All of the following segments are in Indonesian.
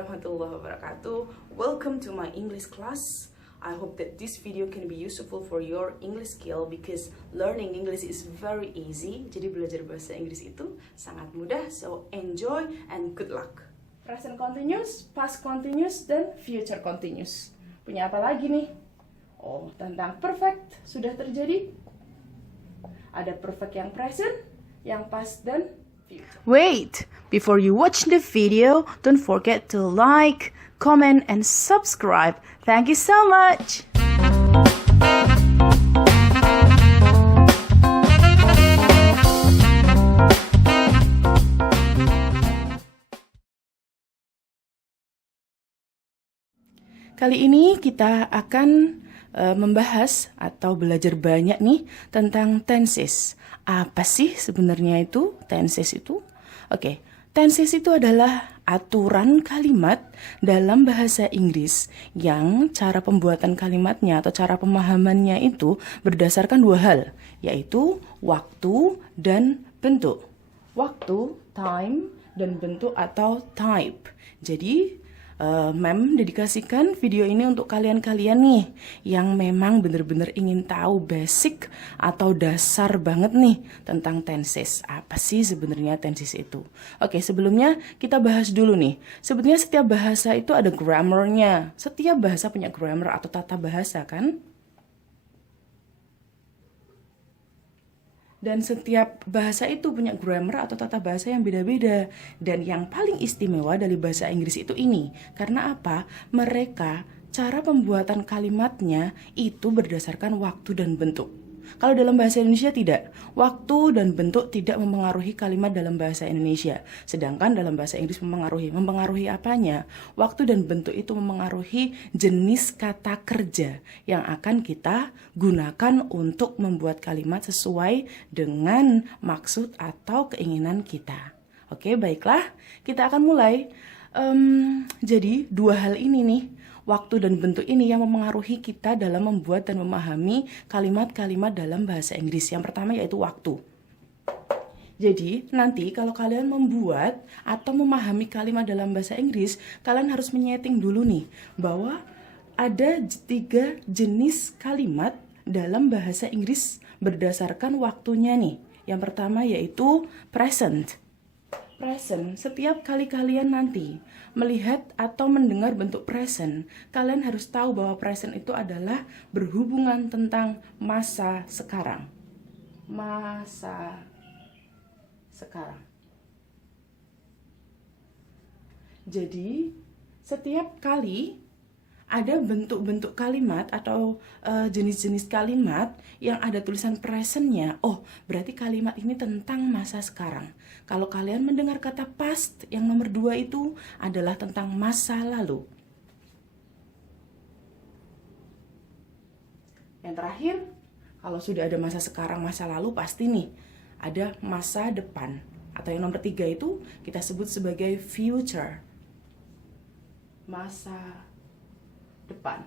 warahmatullahi wabarakatuh. Welcome to my English class. I hope that this video can be useful for your English skill because learning English is very easy. Jadi belajar bahasa Inggris itu sangat mudah. So enjoy and good luck. Present continuous, past continuous, dan future continuous. Punya apa lagi nih? Oh, tentang perfect sudah terjadi. Ada perfect yang present, yang past, dan Wait! Before you watch the video, don't forget to like, comment, and subscribe. Thank you so much! Kali ini kita akan membahas atau belajar banyak nih tentang tenses. Apa sih sebenarnya itu tenses itu? Oke, tenses itu adalah aturan kalimat dalam bahasa Inggris yang cara pembuatan kalimatnya atau cara pemahamannya itu berdasarkan dua hal, yaitu waktu dan bentuk. Waktu, time, dan bentuk atau type. Jadi Mem dedikasikan video ini untuk kalian-kalian nih yang memang bener-bener ingin tahu basic atau dasar banget nih tentang tenses. Apa sih sebenarnya tenses itu? Oke, sebelumnya kita bahas dulu nih. Sebetulnya setiap bahasa itu ada grammarnya. Setiap bahasa punya grammar atau tata bahasa kan? Dan setiap bahasa itu punya grammar atau tata bahasa yang beda-beda. Dan yang paling istimewa dari bahasa Inggris itu ini. Karena apa? Mereka, cara pembuatan kalimatnya itu berdasarkan waktu dan bentuk. Kalau dalam bahasa Indonesia tidak. Waktu dan bentuk tidak mempengaruhi kalimat dalam bahasa Indonesia. Sedangkan dalam bahasa Inggris mempengaruhi. Mempengaruhi apanya? Waktu dan bentuk itu mempengaruhi jenis kata kerja yang akan kita gunakan untuk membuat kalimat sesuai dengan maksud atau keinginan kita. Oke, baiklah. Kita akan mulai. Jadi dua hal ini nih, waktu dan bentuk ini yang mempengaruhi kita dalam membuat dan memahami kalimat-kalimat dalam bahasa Inggris. Yang pertama yaitu waktu. Jadi nanti kalau kalian membuat atau memahami kalimat dalam bahasa Inggris, kalian harus menyeting dulu nih bahwa ada 3 jenis kalimat dalam bahasa Inggris berdasarkan waktunya nih. Yang pertama yaitu present. Present, setiap kali kalian nanti melihat atau mendengar bentuk present, kalian harus tahu bahwa present itu adalah berhubungan tentang masa sekarang. Masa sekarang. Jadi, setiap kali ada bentuk-bentuk kalimat atau jenis-jenis kalimat yang ada tulisan presentnya. Oh, berarti kalimat ini tentang masa sekarang. Kalau kalian mendengar kata past, yang nomor 2 itu adalah tentang masa lalu. Yang terakhir, kalau sudah ada masa sekarang, masa lalu, pasti nih ada masa depan. Atau yang nomor 3 itu kita sebut sebagai future. Masa depan.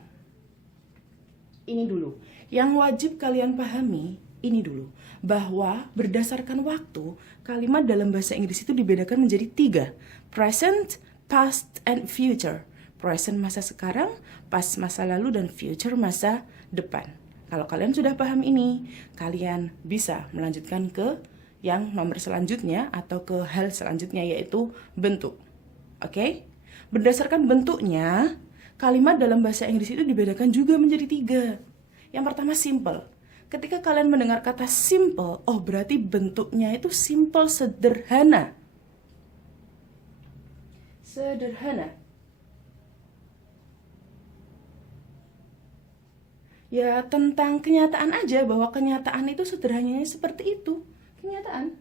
Ini dulu. Yang wajib kalian pahami, ini dulu. Bahwa berdasarkan waktu, kalimat dalam bahasa Inggris itu dibedakan menjadi 3. Present, past, and future. Present masa sekarang, past masa lalu, dan future masa depan. Kalau kalian sudah paham ini, kalian bisa melanjutkan ke yang nomor selanjutnya atau ke hal selanjutnya yaitu bentuk. Oke? Berdasarkan bentuknya, kalimat dalam bahasa Inggris itu dibedakan juga menjadi 3. Yang pertama simple. Ketika kalian mendengar kata simple, oh berarti bentuknya itu simple, sederhana. Sederhana. Ya tentang kenyataan aja bahwa kenyataan itu sederhananya seperti itu. Kenyataan.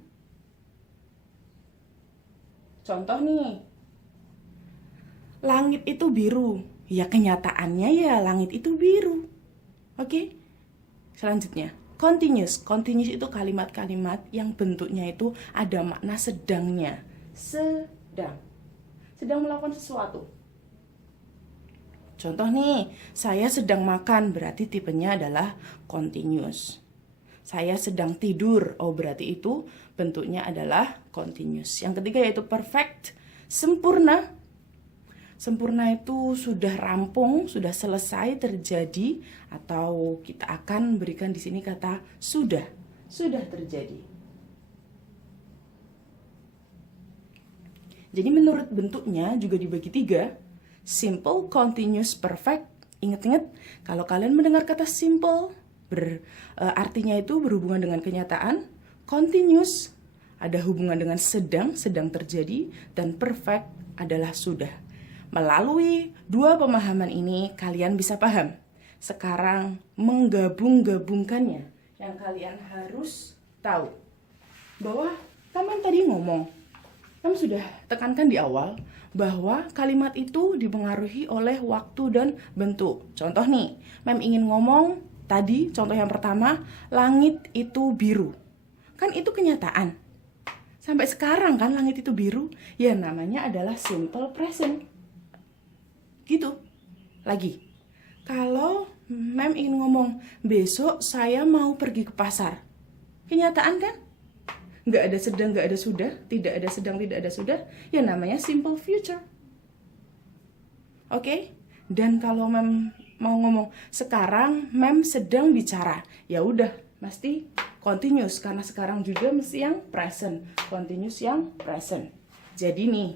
Contoh nih. Langit itu biru. Ya kenyataannya ya langit itu biru. Oke? Selanjutnya, continuous. Continuous itu kalimat-kalimat yang bentuknya itu ada makna sedangnya. Sedang. Sedang melakukan sesuatu. Contoh nih, saya sedang makan, berarti tipenya adalah continuous. Saya sedang tidur, oh berarti itu bentuknya adalah continuous. Yang ketiga yaitu perfect, sempurna. Sempurna itu sudah rampung, sudah selesai terjadi, atau kita akan berikan di sini kata sudah terjadi. Jadi menurut bentuknya juga dibagi 3, simple, continuous, perfect. Ingat-ingat, kalau kalian mendengar kata simple, artinya itu berhubungan dengan kenyataan, continuous ada hubungan dengan sedang terjadi, dan perfect adalah sudah. Melalui 2 pemahaman ini, kalian bisa paham. Sekarang menggabung-gabungkannya, yang kalian harus tahu bahwa kalian tadi ngomong, kamu sudah tekankan di awal bahwa kalimat itu dipengaruhi oleh waktu dan bentuk. Contoh nih, Mem ingin ngomong tadi, contoh yang pertama, langit itu biru. Kan itu kenyataan. Sampai sekarang kan langit itu biru, ya namanya adalah simple present. Gitu. Lagi, kalau Mem ingin ngomong, besok saya mau pergi ke pasar. Kenyataan kan? Nggak ada sedang, nggak ada sudah, tidak ada sedang, tidak ada sudah, ya namanya simple future. Oke? Dan kalau Mem mau ngomong, sekarang Mem sedang bicara, ya udah, mesti continuous, karena sekarang juga mesti yang present, continuous yang present. Jadi nih,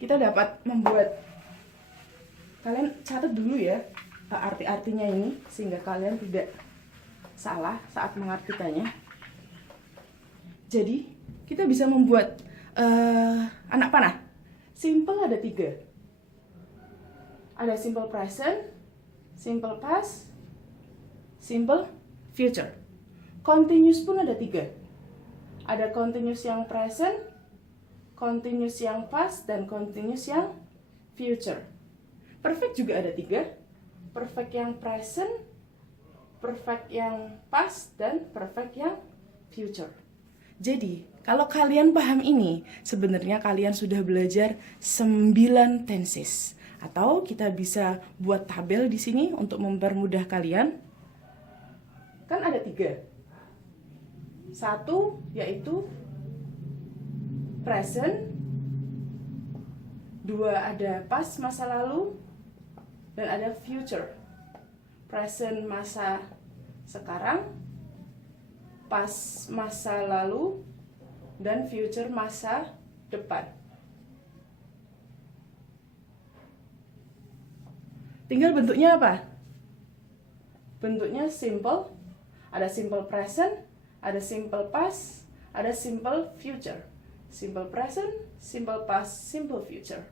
kita dapat membuat, kalian catat dulu ya arti-artinya ini, sehingga kalian tidak salah saat mengartikannya. Jadi, kita bisa membuat anak panah. Simple ada 3. Ada simple present, simple past, simple future. Continuous pun ada 3. Ada continuous yang present, continuous yang past, dan continuous yang future. Perfect juga ada 3. Perfect yang present, perfect yang past, dan perfect yang future. Jadi, kalau kalian paham ini, sebenarnya kalian sudah belajar 9 tenses. Atau kita bisa buat tabel di sini untuk mempermudah kalian. Kan ada 3. 1 yaitu present, 2 ada past masa lalu, dan ada future. Present masa sekarang, past masa lalu, dan future masa depan. Tinggal bentuknya apa? Bentuknya simple, ada simple present, ada simple past, ada simple future. Simple present, simple past, simple future.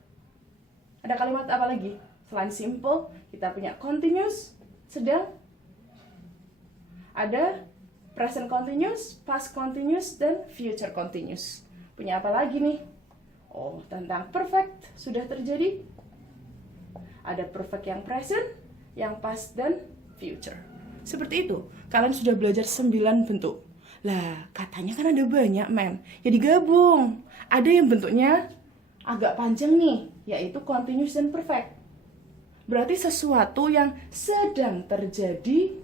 Ada kalimat apa lagi? Selain simple, kita punya continuous, sedang. Ada present continuous, past continuous, dan future continuous. Punya apa lagi nih? Oh, tentang perfect, sudah terjadi. Ada perfect yang present, yang past, dan future. Seperti itu, kalian sudah belajar 9 bentuk. Lah, katanya kan ada banyak, Mem. Ya digabung. Ada yang bentuknya agak panjang nih, yaitu continuous dan perfect. Berarti sesuatu yang sedang terjadi,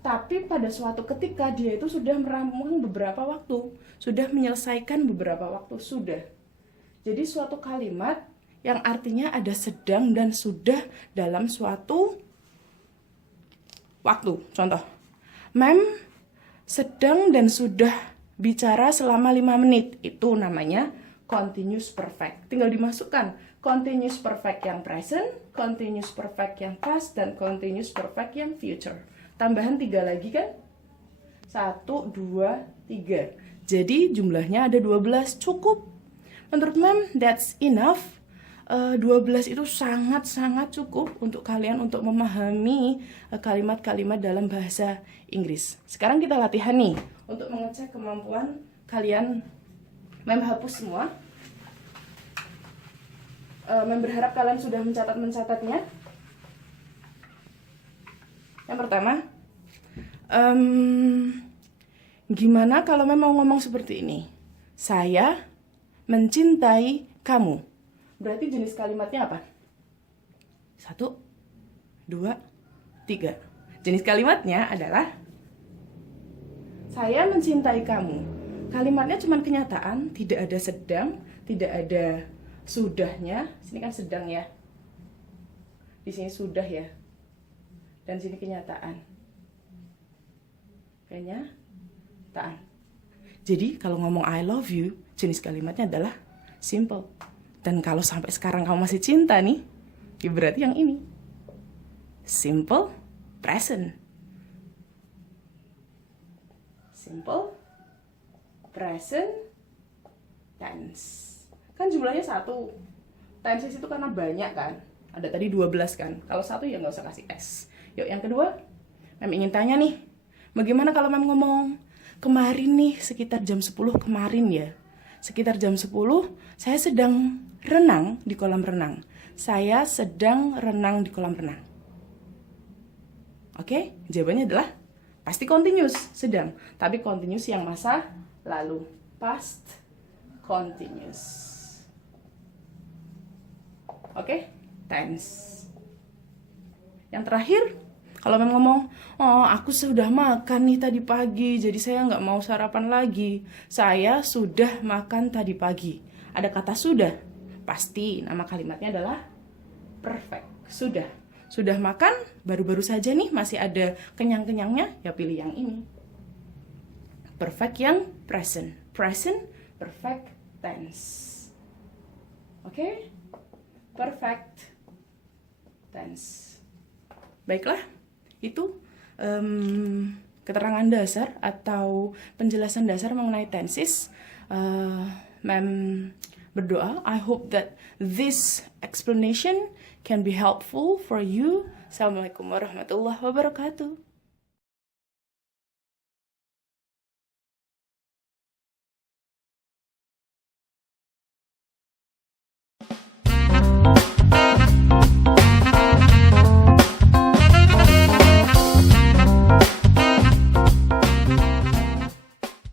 tapi pada suatu ketika dia itu sudah merampung beberapa waktu, sudah menyelesaikan beberapa waktu, sudah. Jadi suatu kalimat yang artinya ada sedang dan sudah dalam suatu waktu. Contoh, Mem sedang dan sudah bicara selama 5 menit. Itu namanya continuous perfect. Tinggal dimasukkan continuous perfect yang present, continuous perfect yang past, dan continuous perfect yang future. Tambahan 3 lagi kan? 1, 2, 3. Jadi jumlahnya ada 12, cukup. Menurut Mem, that's enough. 12 itu sangat-sangat cukup untuk kalian untuk memahami kalimat-kalimat dalam bahasa Inggris. Sekarang kita latihan nih untuk mengecek kemampuan kalian. Mem hapus semua. Mem berharap kalian sudah mencatatnya. Yang pertama, gimana kalau Mem mau ngomong seperti ini? Saya mencintai kamu. Berarti jenis kalimatnya apa? 1, 2, 3. Jenis kalimatnya adalah saya mencintai kamu. Kalimatnya cuma kenyataan, tidak ada sedang, tidak ada Sudahnya, sini kan sedang ya. Di sini sudah ya. Dan sini kenyataan. Kenyataan. Jadi kalau ngomong I love you, jenis kalimatnya adalah simple. Dan kalau sampai sekarang kamu masih cinta nih, ya berarti yang ini. Simple present. Simple present tense. Kan jumlahnya 1. Tenses itu karena banyak kan. Ada tadi 12 kan. Kalau 1 ya nggak usah kasih S. Yuk yang kedua, Mem ingin tanya nih. Bagaimana kalau Mem ngomong kemarin nih sekitar jam 10 kemarin ya. Sekitar jam 10 saya sedang renang di kolam renang. Saya sedang renang di kolam renang. Oke, jawabannya adalah pasti continuous, sedang. Tapi continuous yang masa lalu. Past continuous. Oke, tense. Yang terakhir, kalau memang ngomong, oh aku sudah makan nih tadi pagi, jadi saya nggak mau sarapan lagi. Saya sudah makan tadi pagi. Ada kata sudah, pasti nama kalimatnya adalah perfect. Sudah makan, baru-baru saja nih, masih ada kenyang-kenyangnya, ya pilih yang ini. Perfect yang present. Present, perfect tense. Oke? Perfect tense. Baiklah, itu keterangan dasar atau penjelasan dasar mengenai tenses. Mem berdoa, I hope that this explanation can be helpful for you. Assalamualaikum warahmatullahi wabarakatuh.